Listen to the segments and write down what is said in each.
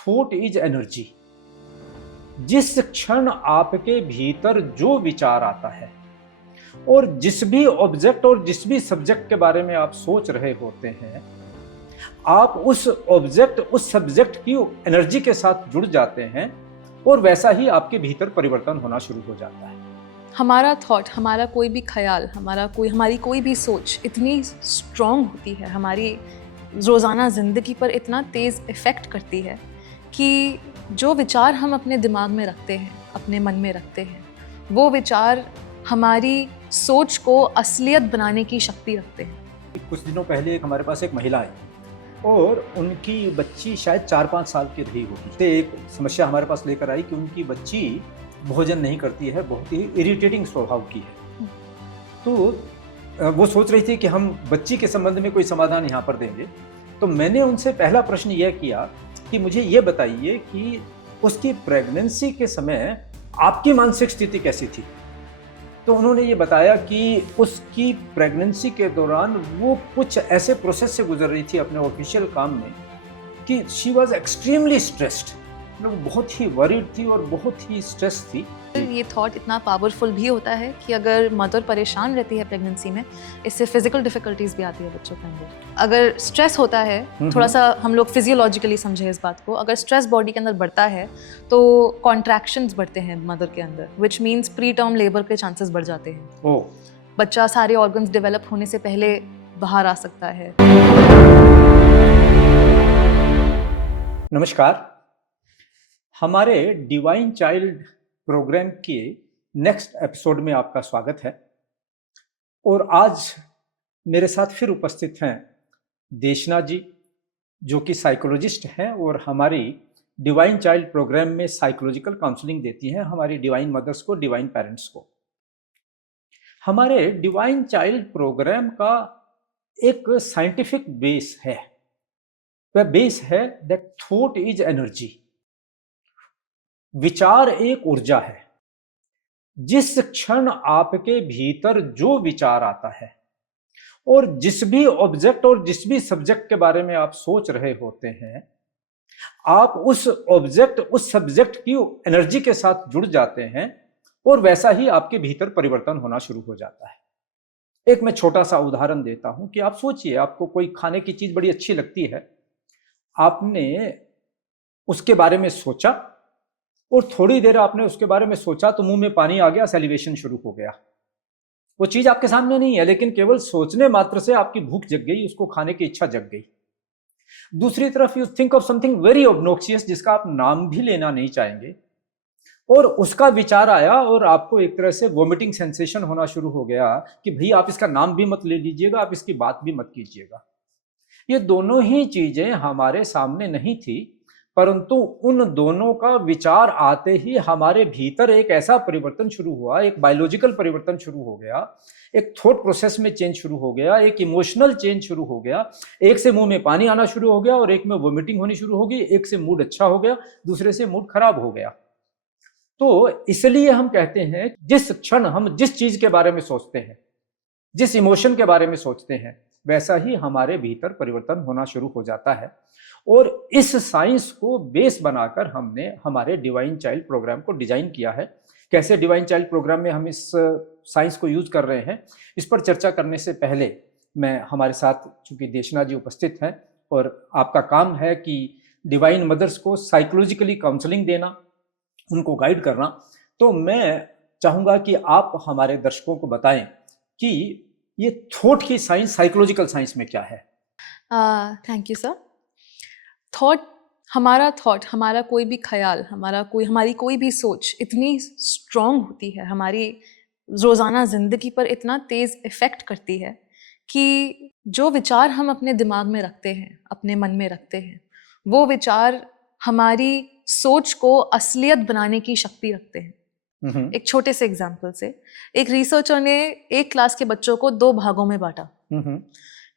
Thought is energy. जिस क्षण आपके भीतर जो विचार आता है और जिस भी ऑब्जेक्ट और जिस भी सब्जेक्ट के बारे में आप सोच रहे होते हैं, आप उस ऑब्जेक्ट उस सब्जेक्ट की एनर्जी के साथ जुड़ जाते हैं और वैसा ही आपके भीतर परिवर्तन होना शुरू हो जाता है। हमारा थॉट, हमारा कोई भी ख्याल, हमारी कोई भी सोच इतनी स्ट्रॉन्ग होती है, हमारी रोज़ाना ज़िंदगी पर इतना तेज़ इफ़ेक्ट करती है कि जो विचार हम अपने दिमाग में रखते हैं, अपने मन में रखते हैं, वो विचार हमारी सोच को असलियत बनाने की शक्ति रखते हैं। कुछ दिनों पहले हमारे पास एक महिला आई और उनकी बच्ची शायद 4-5 साल की रही होगी। तो एक समस्या हमारे पास लेकर आई कि उनकी बच्ची भोजन नहीं करती है, बहुत ही इरिटेटिंग स्वभाव की है। तो वो सोच रही थी कि हम बच्ची के संबंध में कोई समाधान यहाँ पर देंगे। तो मैंने उनसे पहला प्रश्न यह किया कि मुझे ये बताइए कि उसकी प्रेगनेंसी के समय आपकी मानसिक स्थिति कैसी थी? तो उन्होंने ये बताया कि उसकी प्रेगनेंसी के दौरान वो कुछ ऐसे प्रोसेस से गुजर रही थी अपने ऑफिशियल काम में कि शी वॉज एक्सट्रीमली स्ट्रेस्ड। मतलब बहुत ही वरीड थी और बहुत ही स्ट्रेस थी। ये थॉट इतना पावरफुल भी होता है कि अगर मदर परेशान रहती है प्रेगनेंसी में, इससे फिजिकल डिफिकल्टीज भी आती है बच्चों के अंदर। अगर स्ट्रेस होता है, थोड़ा सा हम लोग फिजियोलॉजिकली समझे इस बात को, अगर स्ट्रेस बॉडी के अंदर बढ़ता है तो कॉन्ट्रैक्शंस बढ़ते हैं मदर के अंदर, which means pre term labour के चांसेस बढ़ जाते हैं। बच्चा सारे ऑर्गन्स डेवलप होने से पहले बाहर आ सकता है। नमस्कार, हमारे डिवाइन चाइल्ड प्रोग्राम के नेक्स्ट एपिसोड में आपका स्वागत है। और आज मेरे साथ फिर उपस्थित हैं देशना जी, जो कि साइकोलॉजिस्ट हैं और हमारी डिवाइन चाइल्ड प्रोग्राम में साइकोलॉजिकल काउंसलिंग देती हैं हमारी डिवाइन मदर्स को, डिवाइन पेरेंट्स को। हमारे डिवाइन चाइल्ड प्रोग्राम का एक साइंटिफिक बेस है। वह बेस है दैट थॉट इज एनर्जी। विचार एक ऊर्जा है। जिस क्षण आपके भीतर जो विचार आता है और जिस भी ऑब्जेक्ट और जिस भी सब्जेक्ट के बारे में आप सोच रहे होते हैं, आप उस ऑब्जेक्ट उस सब्जेक्ट की एनर्जी के साथ जुड़ जाते हैं और वैसा ही आपके भीतर परिवर्तन होना शुरू हो जाता है। एक मैं छोटा सा उदाहरण देता हूं कि आप सोचिए, आपको कोई खाने की चीज बड़ी अच्छी लगती है, आपने उसके बारे में सोचा और थोड़ी देर आपने उसके बारे में सोचा तो मुंह में पानी आ गया, सैलिवेशन शुरू हो गया। वो चीज आपके सामने नहीं है, लेकिन केवल सोचने मात्र से आपकी भूख जग गई, उसको खाने की इच्छा जग गई। दूसरी तरफ you think of something very obnoxious, जिसका आप नाम भी लेना नहीं चाहेंगे, और उसका विचार आया और आपको एक तरह से वोमिटिंग सेंसेशन होना शुरू हो गया कि भाई आप इसका नाम भी मत ले लीजिएगा, आप इसकी बात भी मत कीजिएगा। ये दोनों ही चीजें हमारे सामने नहीं थी, परंतु उन दोनों का विचार आते ही हमारे भीतर एक ऐसा परिवर्तन शुरू हुआ, एक बायोलॉजिकल परिवर्तन शुरू हो गया, एक थॉट प्रोसेस में चेंज शुरू हो गया, एक इमोशनल चेंज शुरू हो गया। एक से मुंह में पानी आना शुरू हो गया और एक में वोमिटिंग होनी शुरू हो गई। एक से मूड अच्छा हो गया, दूसरे से मूड खराब हो गया। तो इसलिए हम कहते हैं जिस क्षण हम जिस चीज के बारे में सोचते हैं, जिस इमोशन के बारे में सोचते हैं, वैसा ही हमारे भीतर परिवर्तन होना शुरू हो जाता है। और इस साइंस को बेस बनाकर हमने हमारे डिवाइन चाइल्ड प्रोग्राम को डिजाइन किया है। कैसे डिवाइन चाइल्ड प्रोग्राम में हम इस साइंस को यूज कर रहे हैं, इस पर चर्चा करने से पहले मैं हमारे साथ चूंकि देशना जी उपस्थित हैं और आपका काम है कि डिवाइन मदर्स को साइकोलॉजिकली काउंसलिंग देना, उनको गाइड करना, तो मैं चाहूंगा कि आप हमारे दर्शकों को बताएं कि ये थॉट की साइंस साइकोलॉजिकल साइंस में क्या है। Thank you sir. हमारा कोई भी ख्याल, हमारी कोई भी सोच इतनी स्ट्रॉन्ग होती है, हमारी रोज़ाना ज़िंदगी पर इतना तेज़ इफ़ेक्ट करती है कि जो विचार हम अपने दिमाग में रखते हैं, अपने मन में रखते हैं, वो विचार हमारी सोच को असलियत बनाने की शक्ति रखते हैं। एक छोटे से एग्जाम्पल से, एक रिसर्चर ने एक क्लास के बच्चों को 2 भागों में बांटा।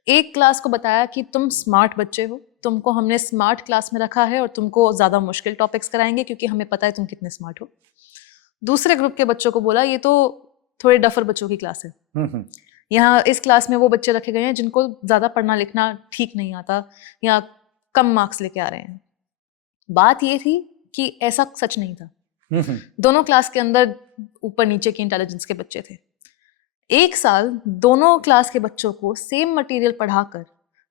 एक क्लास को बताया कि तुम स्मार्ट बच्चे हो, तुमको हमने स्मार्ट क्लास में रखा है और तुमको ज़्यादा मुश्किल टॉपिक्स कराएंगे क्योंकि हमें पता है तुम कितने स्मार्ट हो। दूसरे ग्रुप के बच्चों को बोला ये तो थोड़े डफर बच्चों की क्लास है, यहाँ इस क्लास में वो बच्चे रखे गए हैं जिनको ज़्यादा पढ़ना लिखना ठीक नहीं आता या कम मार्क्स लेके आ रहे हैं। बात ये थी कि ऐसा सच नहीं था। दोनों क्लास के अंदर ऊपर नीचे की इंटेलिजेंस के बच्चे थे। एक साल दोनों क्लास के बच्चों को सेम मटेरियल पढ़ाकर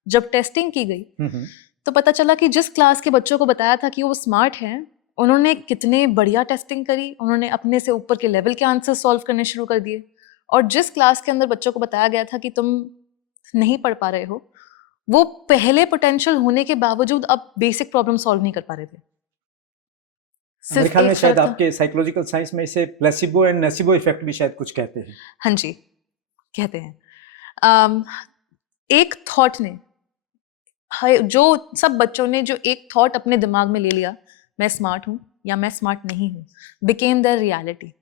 जब टेस्टिंग की गई तो पता चला कि जिस क्लास के बच्चों को बताया था कि वो स्मार्ट हैं, उन्होंने कितने बढ़िया टेस्टिंग करी, उन्होंने अपने से ऊपर के लेवल के आंसर सॉल्व करने शुरू कर दिए। और जिस क्लास के अंदर बच्चों को बताया गया था कि तुम नहीं पढ़ पा रहे हो, वो पहले पोटेंशियल होने के बावजूद अब बेसिक प्रॉब्लम सॉल्व नहीं कर पा रहे थे। मेरे ख्याल में शायद आपके साइकोलॉजिकल साइंस में इसे प्लेसिबो एंड नसीबो इफेक्ट भी शायद कुछ कहते हैं। हाँ जी, कहते हैं। एक थॉट ने, जो सब बच्चों ने जो एक थॉट अपने दिमाग में ले लिया, मैं स्मार्ट हूँ या मैं स्मार्ट नहीं हूँ, बिकेम देयर रियलिटी।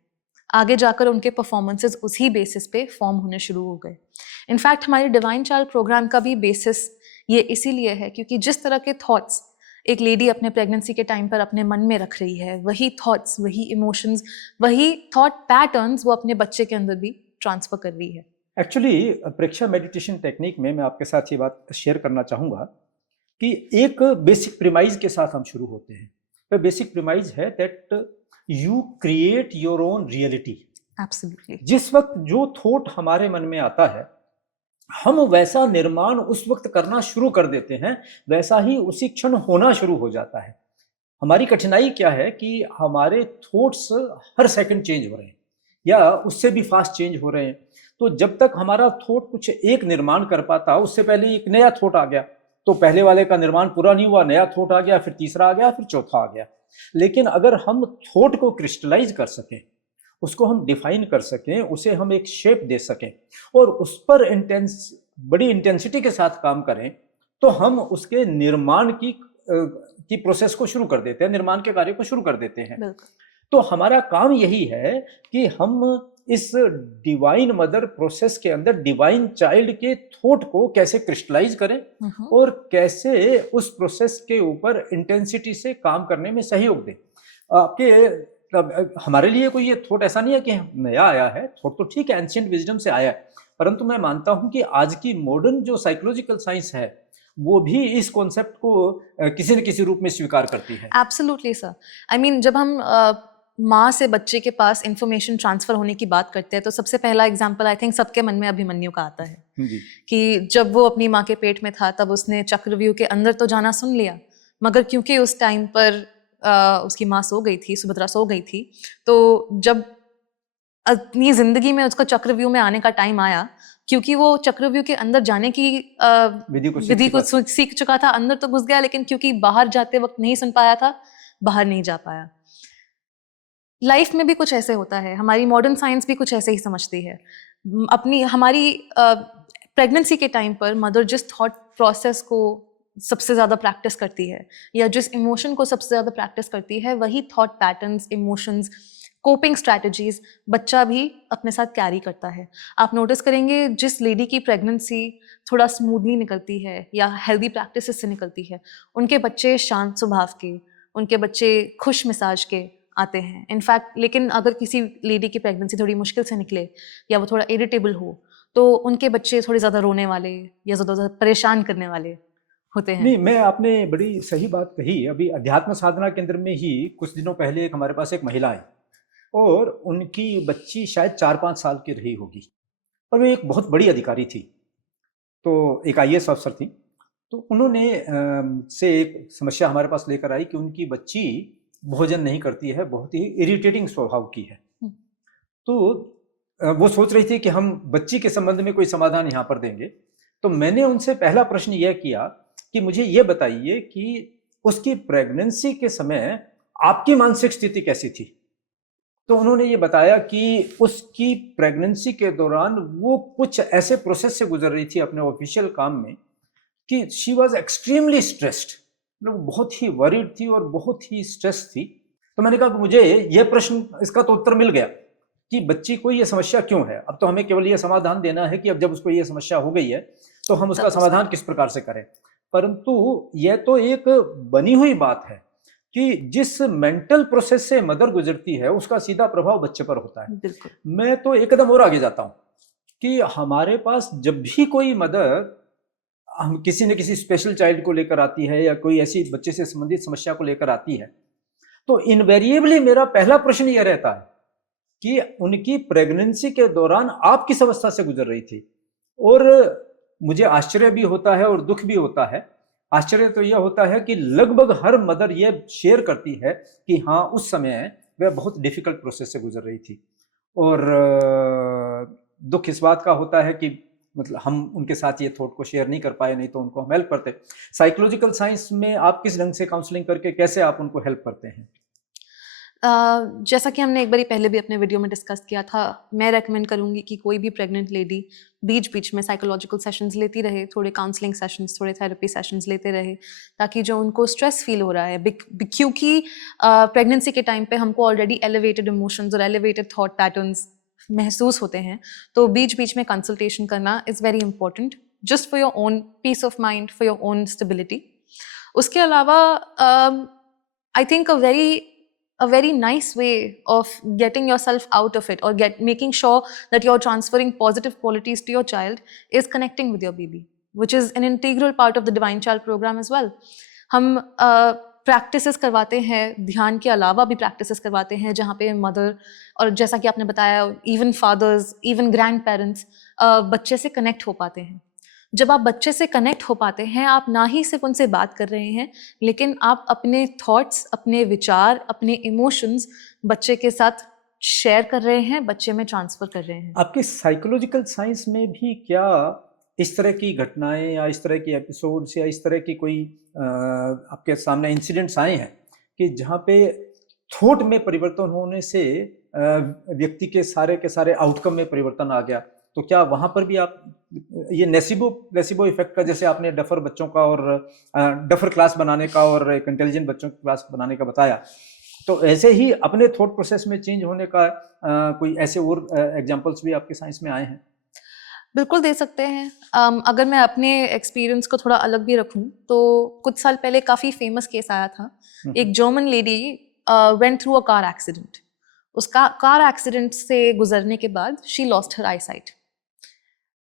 आगे जाकर उनके परफॉर्मेंसेस उसी बेसिस पे फॉर्म होने शुरू हो गए। इनफैक्ट हमारे डिवाइन चाइल्ड प्रोग्राम का भी बेसिस ये इसीलिए है क्योंकि जिस तरह के थॉट्स एक लेडी अपने प्रेगनेंसी के टाइम पर अपने मन में रख रही है, वही थॉट्स, वही इमोशंस, वही थॉट पैटर्न्स वो अपने बच्चे के अंदर भी ट्रांसफर कर रही है। एक्चुअली प्रेक्षा मेडिटेशन टेक्निक में मैं आपके साथ ये बात शेयर करना चाहूँगा कि एक बेसिक प्रीमाइज के साथ हम शुरू होते हैं। तो बेसिक प्रीमाइज है that you create your own reality. Absolutely. जिस वक्त जो थॉट हमारे मन में आता है, हम वैसा निर्माण उस वक्त करना शुरू कर देते हैं, वैसा ही उसी क्षण होना शुरू हो जाता है। हमारी कठिनाई क्या है कि हमारे थॉट्स हर सेकंड चेंज हो रहे हैं या उससे भी फास्ट चेंज हो रहे हैं। तो जब तक हमारा थॉट कुछ एक निर्माण कर पाता, उससे पहले एक नया थॉट आ गया, तो पहले वाले का निर्माण पूरा नहीं हुआ, नया थॉट आ गया, फिर तीसरा आ गया, फिर चौथा आ गया। लेकिन अगर हम थॉट को क्रिस्टलाइज कर सकें, उसको हम डिफाइन कर सकें, उसे हम एक शेप दे सकें और उस पर बड़ी इंटेंसिटी के साथ काम करें, तो हम उसके निर्माण की प्रोसेस को शुरू कर देते हैं, निर्माण के कार्य को शुरू कर देते हैं। तो हमारा काम यही है कि हम इस डिवाइन मदर प्रोसेस के अंदर डिवाइन चाइल्ड के थॉट को कैसे क्रिस्टलाइज करें और कैसे उस प्रोसेस के ऊपर इंटेंसिटी से काम करने में सहयोग दें। आपके हमारे लिए कोई ये थॉट ऐसा नहीं है कि नया आया है, थॉट तो ठीक है, एंशिएंट विजडम से आया है, परंतु मैं मानता हूं कि आज की मॉडर्न जो साइकोलॉजिकल साइंस है वो भी इस कॉन्सेप्ट को किसी न किसी रूप में स्वीकार करती है। Absolutely sir. आई मीन जब हम माँ से बच्चे के पास इंफॉर्मेशन ट्रांसफर होने की बात करते हैं तो सबसे पहला एग्जांपल आई थिंक सबके मन में अभिमन्यु का आता है कि जब वो अपनी माँ के पेट में था तब उसने चक्रव्यूह के अंदर तो जाना सुन लिया, मगर क्योंकि उस टाइम पर उसकी माँ सो गई थी, सुभद्रा सो गई थी, तो जब अपनी जिंदगी में उसका चक्रव्यूह में आने का टाइम आया, क्योंकि वो चक्रव्यूह के अंदर जाने की विधि को सीख चुका था, अंदर तो घुस गया, लेकिन क्योंकि बाहर जाते वक्त नहीं सुन पाया था, बाहर नहीं जा पाया। लाइफ में भी कुछ ऐसे होता है, हमारी मॉडर्न साइंस भी कुछ ऐसे ही समझती है। हमारी प्रेगनेंसी के टाइम पर मदर जिस थॉट प्रोसेस को सबसे ज़्यादा प्रैक्टिस करती है या जिस इमोशन को सबसे ज़्यादा प्रैक्टिस करती है, वही thought patterns, emotions, coping strategies बच्चा भी अपने साथ कैरी करता है। आप नोटिस करेंगे जिस लेडी की प्रेगनेंसी थोड़ा स्मूथली निकलती है या हेल्दी प्रैक्टिसेस से निकलती है, उनके बच्चे शांत स्वभाव के, उनके बच्चे खुश मिजाज के आते हैं। इनफैक्ट लेकिन अगर किसी लेडी की प्रेगनेंसी थोड़ी मुश्किल से निकले या वो थोड़ा इरिटेबल हो तो उनके बच्चे थोड़े ज़्यादा रोने वाले या ज़्यादा परेशान करने वाले होते हैं। नहीं, मैं आपने बड़ी सही बात कही। अभी अध्यात्म साधना केंद्र में ही कुछ दिनों पहले हमारे पास एक महिला आई और उनकी बच्ची शायद 4-5 साल की रही होगी और वो एक बहुत बड़ी अधिकारी थी, तो एक IAS अफसर थी। तो उन्होंने से एक समस्या हमारे पास लेकर आई कि उनकी बच्ची भोजन नहीं करती है, बहुत ही इरिटेटिंग स्वभाव की है। तो वो सोच रही थी कि हम बच्ची के संबंध में कोई समाधान यहाँ पर देंगे। तो मैंने उनसे पहला प्रश्न यह किया कि मुझे ये बताइए कि उसकी प्रेगनेंसी के समय आपकी मानसिक स्थिति कैसी थी। तो उन्होंने ये बताया कि उसकी प्रेगनेंसी के दौरान वो कुछ ऐसे प्रोसेस से गुजर रही थी अपने ऑफिशियल काम में कि शी वॉज एक्सट्रीमली स्ट्रेस्ड, बहुत ही वरीड थी और बहुत ही स्ट्रेस थी। तो मैंने कहा कि मुझे ये प्रश्न, इसका तो उत्तर मिल गया कि बच्ची को ये समस्या क्यों है। अब तो हमें केवल ये समाधान देना है कि अब जब उसको ये समस्या हो गई है तो हम उसका समाधान किस प्रकार से करें। परंतु यह तो एक बनी हुई बात है कि जिस मेंटल प्रोसेस से मदर गुजरती है उसका सीधा प्रभाव बच्चे पर होता है। मैं तो एक कदम और आगे जाता हूं कि हमारे पास जब भी कोई मदर हम किसी न किसी स्पेशल चाइल्ड को लेकर आती है या कोई ऐसी बच्चे से संबंधित समस्या को लेकर आती है, तो इनवेरिएबली मेरा पहला प्रश्न यह रहता है कि उनकी प्रेगनेंसी के दौरान आप किस अवस्था से गुजर रही थी। और मुझे आश्चर्य भी होता है और दुख भी होता है। आश्चर्य तो यह होता है कि लगभग हर मदर यह शेयर करती है कि हाँ, उस समय वह बहुत डिफिकल्ट प्रोसेस से गुजर रही थी। और दुख इस बात का होता है कि मतलब हम उनके साथ ये थॉट को शेयर नहीं कर पाए, नहीं तो उनको हम हेल्प करते। साइकोलॉजिकल साइंस में आप किस ढंग से काउंसलिंग करके कैसे आप उनको हेल्प करते हैं? जैसा कि हमने एक बारी पहले भी अपने वीडियो में डिस्कस किया था, मैं रेकमेंड करूंगी कि कोई भी प्रेग्नेंट लेडी बीच बीच में साइकोलॉजिकल सेशंस लेती रहे, थोड़े काउंसलिंग सेशंस, थोड़े थेरेपी सेशंस लेते रहे, ताकि जो उनको स्ट्रेस फील हो रहा है, क्योंकि प्रेगनेंसी के टाइम पे हमको ऑलरेडी एलिवेटेड इमोशंस और एलिवेटेड थॉट पैटर्न्स महसूस होते हैं, तो बीच बीच में कंसल्टेशन करना is very important, just for your own peace of mind, for your own stability. उसके अलावा I think a very nice way of getting yourself out of it, or making sure that you're transferring positive qualities to your child, is connecting with your baby, which is an integral part of the Divine Child program as well. हम practices करवाते हैं, ध्यान के अलावा भी practices करवाते हैं, जहाँ पे मदर और जैसा कि आपने बताया even fathers, even grandparents बच्चे से कनेक्ट हो पाते हैं। जब आप बच्चे से कनेक्ट हो पाते हैं, आप ना ही सिर्फ उनसे बात कर रहे हैं, लेकिन आप अपने थॉट्स, अपने विचार, अपने इमोशंस बच्चे के साथ शेयर कर रहे हैं, बच्चे में ट्रांसफर कर रहे हैं। आपके साइकोलॉजिकल साइंस में भी क्या इस तरह की घटनाएं या इस तरह की एपिसोड्स या इस तरह की कोई आपके सामने इंसिडेंट्स आए हैं कि जहाँ पे थॉट में परिवर्तन होने से व्यक्ति के सारे आउटकम में परिवर्तन आ गया? तो क्या वहां पर भी आप ये नेसिबो इफेक्ट का, जैसे आपने डफर बच्चों का और डफर क्लास बनाने का और एक इंटेलिजेंट बच्चों की क्लास बनाने का बताया, तो ऐसे ही अपने थॉट प्रोसेस में चेंज होने का कोई ऐसे और एग्जांपल्स भी आपके साइंस में आए हैं? बिल्कुल दे सकते हैं। अगर मैं अपने एक्सपीरियंस को थोड़ा अलग भी रखूं, तो कुछ साल पहले काफ़ी फेमस केस आया था। एक German lady went through a car accident. उसका कार एक्सीडेंट से गुजरने के बाद she lost her I site.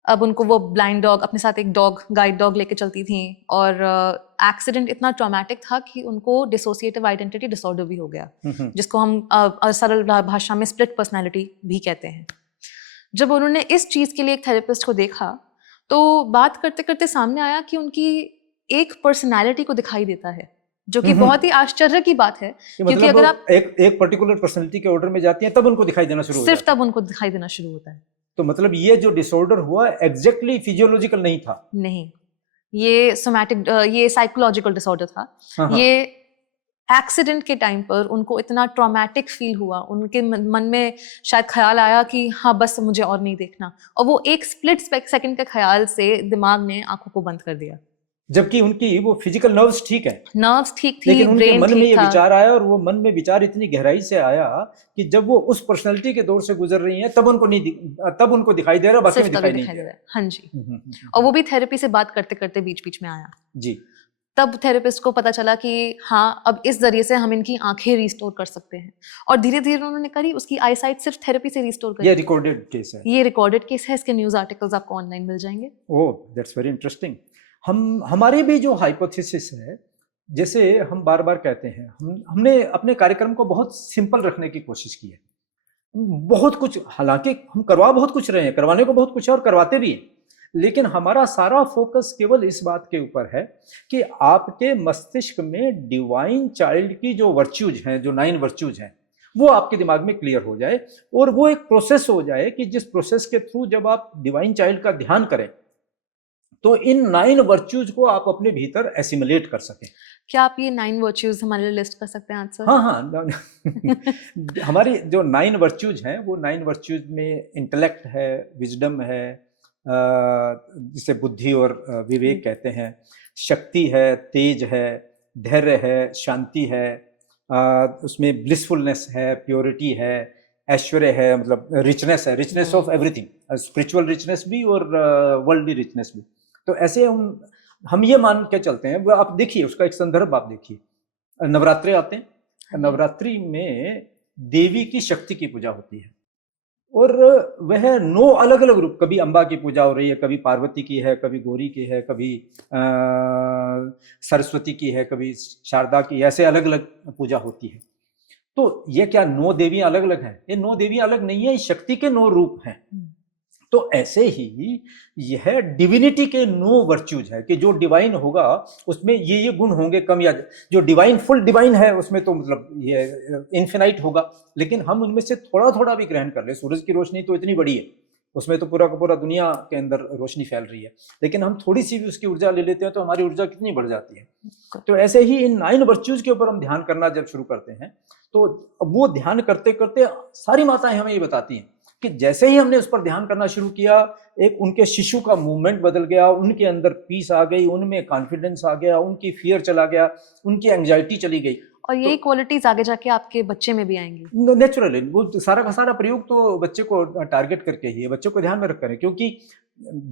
अब उनको वो ब्लाइंड डॉग, अपने साथ एक डॉग, गाइड डॉग लेके चलती थी, और एक्सीडेंट इतना ट्रॉमेटिक था कि उनको डिसोसिएटिव आइडेंटिटी डिसऑर्डर भी हो गया, जिसको हम सरल भाषा में स्प्लिट पर्सनैलिटी भी कहते हैं। जब उन्होंने इस चीज़ के लिए एक थेरेपिस्ट को देखा, तो बात करते करते सामने आया कि उनकी एक पर्सनैलिटी को दिखाई देता है, जो कि बहुत ही आश्चर्य की बात है, क्योंकि अगर आप एक पर्टिकुलर पर्सनैलिटी के ऑर्डर में जाती हैं, तब उनको दिखाई देना शुरू हो जाता है। सिर्फ तब उनको दिखाई देना शुरू होता है। तो मतलब ये जो डिसऑर्डर हुआ एग्जैक्टली फिजियोलॉजिकल नहीं था? नहीं, ये सोमैटिक, ये साइकोलॉजिकल डिसऑर्डर था। ये एक्सीडेंट के टाइम पर उनको इतना ट्रॉमेटिक फील हुआ, उनके मन में शायद ख्याल आया कि हाँ बस मुझे और नहीं देखना, और वो एक स्प्लिट सेकंड के ख्याल से दिमाग ने आंखों को बंद कर दिया। जबकि उनकी वो फिजिकल नर्व्स ठीक है, नर्व्स ठीक थी, लेकिन उनके ब्रेन मन में ठीक ये था। विचार आया, और वो मन में विचार इतनी गहराई से आया कि जब वो उस पर्सनालिटी के दौर से गुजर रही हैं, तब उनको दिखाई दे रहा, बाकी में दिखाई नहीं दे रहा। हाँ जी। और वो भी थेरेपी से बात करते करते बीच बीच में आया जी। तब थेरेपिस्ट को पता चला कि हाँ, अब इस जरिए से हम इनकी आंखें रिस्टोर कर सकते हैं, और धीरे धीरे उन्होंने करी। उसकी आई साइट सिर्फ थेरेपी से रिस्टोर करी। ये रिकॉर्डेड केस है? ये रिकॉर्डेड केस है, इसके न्यूज़ आर्टिकल्स आपको ऑनलाइन मिल जाएंगे। ओह, दैट्स वेरी इंटरेस्टिंग। हमारी भी जो हाइपोथेसिस है, जैसे हम बार बार कहते हैं, हमने अपने कार्यक्रम को बहुत सिंपल रखने की कोशिश की है। बहुत कुछ, हालांकि हम करवा बहुत कुछ रहे हैं, करवाने को बहुत कुछ है और करवाते भी हैं, लेकिन हमारा सारा फोकस केवल इस बात के ऊपर है कि आपके मस्तिष्क में डिवाइन चाइल्ड की जो वर्च्यूज हैं, जो 9 वर्च्यूज हैं, वो आपके दिमाग में क्लियर हो जाए, और वो एक प्रोसेस हो जाए कि जिस प्रोसेस के थ्रू जब आप डिवाइन चाइल्ड का ध्यान करें, तो इन 9 वर्च्यूज को आप अपने भीतर एसिमुलेट कर सकें। क्या आप ये 9 वर्च्यूज हमारे लिए लिस्ट कर सकते हैं आंसर? हाँ। हमारी जो 9 वर्च्यूज हैं, वो 9 वर्च्यूज में इंटेलेक्ट है, विजडम है, जिसे बुद्धि और विवेक कहते हैं, शक्ति है, तेज है, धैर्य है, शांति है, उसमें ब्लिसफुलनेस है, प्योरिटी है, ऐश्वर्य है, मतलब रिचनेस है, richness of everything, spiritual richness भी और वर्ल्डली रिचनेस भी। तो ऐसे हम ये मान के चलते हैं। वो आप देखिए, उसका एक संदर्भ आप देखिए, नवरात्रे आते हैं, नवरात्रि में देवी की शक्ति की पूजा होती है, और वह 9 अलग अलग रूप, कभी अम्बा की पूजा हो रही है, कभी पार्वती की है, कभी गौरी की है, कभी सरस्वती की है, कभी शारदा की, ऐसे अलग अलग पूजा होती है। तो ये क्या 9 देवियां अलग अलग हैं? ये 9 देवियां अलग नहीं है, शक्ति के 9 रूप हैं। तो ऐसे ही यह डिविनिटी के 9 वर्च्यूज है कि जो डिवाइन होगा उसमें ये गुण होंगे कम, या जो डिवाइन फुल डिवाइन है उसमें तो मतलब ये इन्फिनाइट होगा, लेकिन हम उनमें से थोड़ा थोड़ा भी ग्रहण कर ले। सूरज की रोशनी तो इतनी बड़ी है, उसमें तो पूरा का पूरा दुनिया के अंदर रोशनी फैल रही है, लेकिन हम थोड़ी सी भी उसकी ऊर्जा ले लेते हैं तो हमारी ऊर्जा कितनी बढ़ जाती है। तो ऐसे ही इन 9 वर्च्यूज के ऊपर हम ध्यान करना जब शुरू करते हैं, तो वो ध्यान करते करते सारी माताएं हमें ये बताती हैं कि जैसे ही हमने उस पर ध्यान करना शुरू किया, एक उनके शिशु का मूवमेंट बदल गया, उनके अंदर पीस आ गई, उनमें कॉन्फिडेंस आ गया, उनकी फियर चला गया, उनकी एंजाइटी चली गई। और यही क्वालिटीज आगे जाके आपके बच्चे में भी आएंगी। नेचुरली वो सारा का सारा प्रयोग तो बच्चे को टारगेट करके ही है, बच्चे को ध्यान में रख कर है, क्योंकि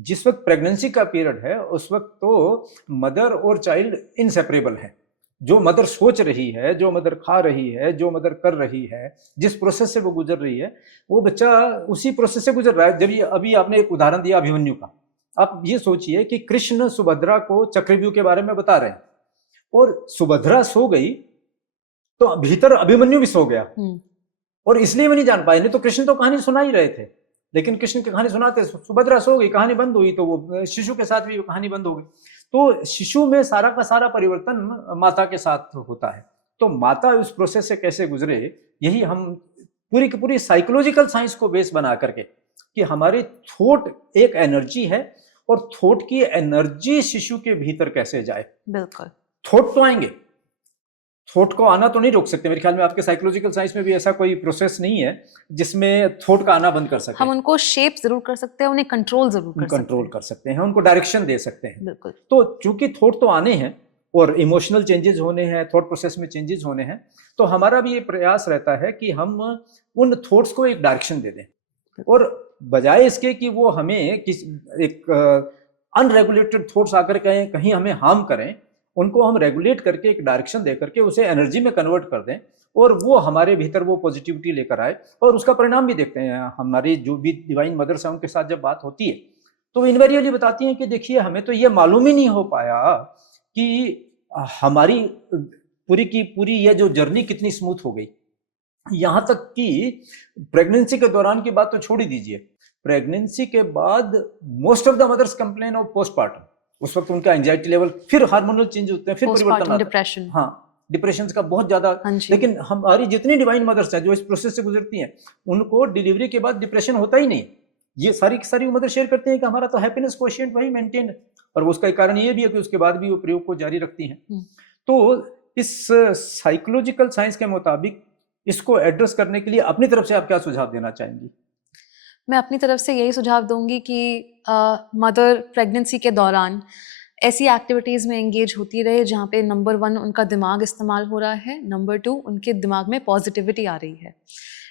जिस वक्त प्रेगनेंसी का पीरियड है उस वक्त तो मदर और चाइल्ड इनसेपरेबल है। जो मदर सोच रही है, जो मदर खा रही है, जो मदर कर रही है, जिस प्रोसेस से वो गुजर रही है, वो बच्चा उसी प्रोसेस से गुजर रहा है। जब ये अभी आपने एक उदाहरण दिया अभिमन्यु का, आप ये सोचिए कि कृष्ण सुभद्रा को चक्रव्यूह के बारे में बता रहे हैं और सुभद्रा सो गई तो भीतर अभिमन्यु भी सो गया, और इसलिए भी नहीं जान पाए, नहीं तो कृष्ण तो कहानी सुना ही रहे थे, लेकिन कृष्ण की कहानी सुनाते सुभद्रा सो गई, कहानी बंद हुई, तो वो शिशु के साथ भी वो कहानी बंद हो गई। तो शिशु में सारा का सारा परिवर्तन माता के साथ होता है। तो माता उस प्रोसेस से कैसे गुजरे, यही हम पूरी की पूरी साइकोलॉजिकल साइंस को बेस बना करके, कि हमारी थॉट एक एनर्जी है और थॉट की एनर्जी शिशु के भीतर कैसे जाए। बिल्कुल, थॉट तो आएंगे, थॉट को आना तो नहीं रोक सकते। मेरे ख्याल में आपके साइकोलॉजिकल साइंस में भी ऐसा कोई प्रोसेस नहीं है जिसमें थॉट का आना बंद कर सकते हम उनको शेप जरूर कर सकते हैं, उन्हें कंट्रोल जरूर कर सकते कंट्रोल हैं। कर सकते हैं, उनको डायरेक्शन दे सकते हैं। बिल्कुल। तो चूंकि थॉट तो आने हैं और इमोशनल चेंजेस होने हैं, थॉट प्रोसेस में चेंजेस होने हैं, तो हमारा भी ये प्रयास रहता है कि हम उन थॉट्स को एक डायरेक्शन दे दें, और बजाय इसके कि वो हमें किस एक अनरेगुलेटेड थॉट्स आकर कहीं हमें हार्म करें, उनको हम रेगुलेट करके एक डायरेक्शन दे करके उसे एनर्जी में कन्वर्ट कर दें, और वो हमारे भीतर वो पॉजिटिविटी लेकर आए। और उसका परिणाम भी देखते हैं, हमारी जो भी डिवाइन मदर्स हैं उनके साथ जब बात होती है तो इनवेरियबली बताती हैं कि देखिए हमें तो ये मालूम ही नहीं हो पाया कि हमारी पूरी की पूरी ये जो जर्नी कितनी स्मूथ हो गई। यहाँ तक कि प्रेगनेंसी के दौरान की बात तो छोड़ ही दीजिए, प्रेगनेंसी के बाद most of the mothers complain of postpartum. उस वक्त उनका एंजाइटी लेवल, फिर हार्मोनल चेंज होते हैं, फिर परिवर्तन आता है, डिप्रेशन, हाँ डिप्रेशन का बहुत ज्यादा। लेकिन हमारी जितनी डिवाइन मदर्स हैं जो इस प्रोसेस से गुजरती हैं, उनको डिलीवरी के बाद डिप्रेशन होता ही नहीं। ये सारी मदर शेयर करते हैं कि हमारा तो हैप्पीनेस कोशिएंट वही मेंटेन है, और उसका कारण ये भी है कि उसके बाद भी वो प्रयोग को जारी रखती हैं। तो इस साइकोलॉजिकल साइंस के मुताबिक इसको एड्रेस करने के लिए अपनी तरफ से आप क्या सुझाव देना चाहेंगी? मैं अपनी तरफ से यही सुझाव दूंगी कि मदर प्रेगनेंसी के दौरान ऐसी एक्टिविटीज़ में एंगेज होती रहे जहाँ पे नंबर 1 उनका दिमाग इस्तेमाल हो रहा है, नंबर 2 उनके दिमाग में पॉजिटिविटी आ रही है।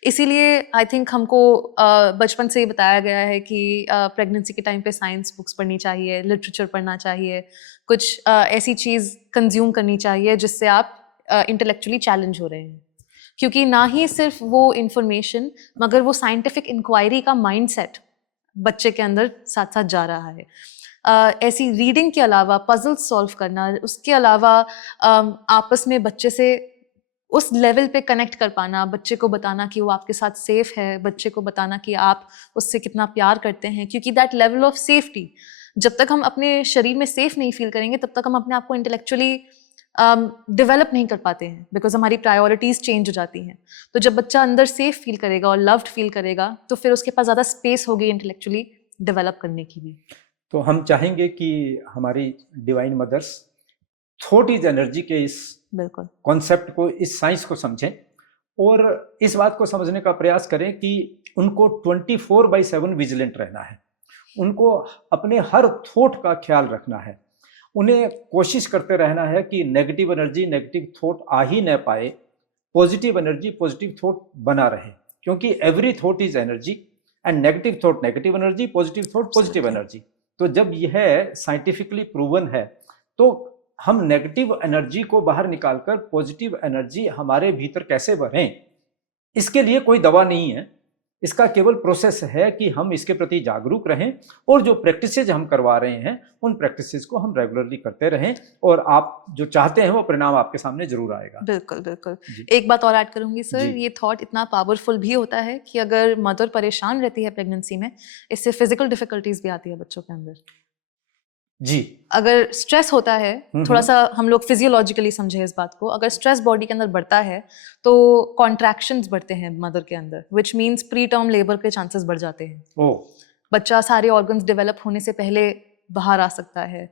इसीलिए आई थिंक हमको बचपन से ही बताया गया है कि प्रेगनेंसी के टाइम पे साइंस बुक्स पढ़नी चाहिए, लिटरेचर पढ़ना चाहिए, कुछ ऐसी चीज़ कंज्यूम करनी चाहिए जिससे आप इंटेलेक्चुअली चैलेंज हो रहे हैं। क्योंकि ना ही सिर्फ वो इन्फॉर्मेशन मगर वो साइंटिफिक इंक्वायरी का माइंडसेट बच्चे के अंदर साथ साथ जा रहा है। ऐसी रीडिंग के अलावा पजल सॉल्व करना, उसके अलावा आपस में बच्चे से उस लेवल पे कनेक्ट कर पाना, बच्चे को बताना कि वो आपके साथ सेफ है, बच्चे को बताना कि आप उससे कितना प्यार करते हैं, क्योंकि दैट लेवल ऑफ सेफ्टी जब तक हम अपने शरीर में सेफ नहीं फील करेंगे तब तक हम अपने आप को इंटेलेक्चुअली डेवलप नहीं कर पाते हैं, बिकॉज हमारी प्रायोरिटीज़ चेंज हो जाती हैं। तो जब बच्चा अंदर सेफ फील करेगा और लव्ड फील करेगा तो फिर उसके पास ज़्यादा स्पेस होगी इंटेलेक्चुअली डेवलप करने की भी। तो हम चाहेंगे कि हमारी divine mothers thought is energy के इस कॉन्सेप्ट को, इस साइंस को समझें और इस बात को समझने का प्रयास करें कि उनको 24/7 विजिलेंट रहना है, उनको अपने हर थॉट का ख्याल रखना है, उन्हें कोशिश करते रहना है कि नेगेटिव एनर्जी, नेगेटिव थॉट आ ही न पाए, पॉजिटिव एनर्जी, पॉजिटिव थॉट बना रहे, क्योंकि every thought is energy and negative thought negative energy, positive thought positive energy. तो जब यह साइंटिफिकली प्रूवन है तो हम नेगेटिव एनर्जी को बाहर निकालकर पॉजिटिव एनर्जी हमारे भीतर कैसे भरें, इसके लिए कोई दवा नहीं है, इसका केवल प्रोसेस है कि हम इसके प्रति जागरूक रहें और जो प्रैक्टिसेज हम करवा रहे हैं उन प्रैक्टिसेज को हम रेगुलरली करते रहें और आप जो चाहते हैं वो परिणाम आपके सामने जरूर आएगा। बिल्कुल बिल्कुल। जी। एक बात और ऐड करूंगी सर, जी। ये थॉट इतना पावरफुल भी होता है कि अगर मदर परेशान रहती है प्रेगनेंसी में, इससे फिजिकल डिफिकल्टीज भी आती है बच्चों के अंदर। जी। अगर स्ट्रेस होता है, थोड़ा सा हम लोग फिजियोलॉजिकली समझे इस बात को, अगर स्ट्रेस बॉडी के अंदर बढ़ता है तो कॉन्ट्रैक्शंस बढ़ते हैं मदर के अंदर, which means pre term labour के चांसेस बढ़ जाते हैं। ओ बच्चा सारे ऑर्गन्स डेवलप होने से पहले बाहर आ सकता है,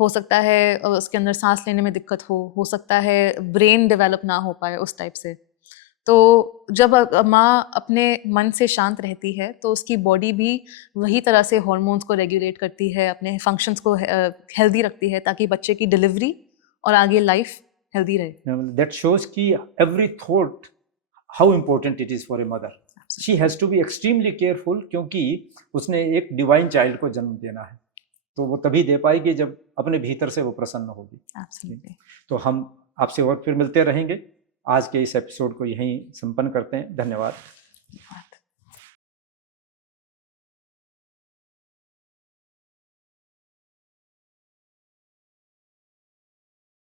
हो सकता है उसके अंदर सांस लेने में दिक्कत हो सकता है ब्रेन डेवलप ना हो पाए उस टाइप से। तो जब माँ अपने मन से शांत रहती है तो उसकी बॉडी भी वही तरह से हार्मोन्स को रेगुलेट करती है, अपने फंक्शंस को हेल्दी रखती है, ताकि बच्चे की डिलीवरी और आगे लाइफ हेल्दी रहे। दैट शोज कि every thought how important it is for a mother. She has to be extremely careful, क्योंकि उसने एक डिवाइन चाइल्ड को जन्म देना है, तो वो तभी दे पाएगी जब अपने भीतर से वो प्रसन्न होगी। Absolutely. तो हम आपसे और फिर मिलते रहेंगे। आज के इस एपिसोड को यहीं संपन्न करते हैं। धन्यवाद।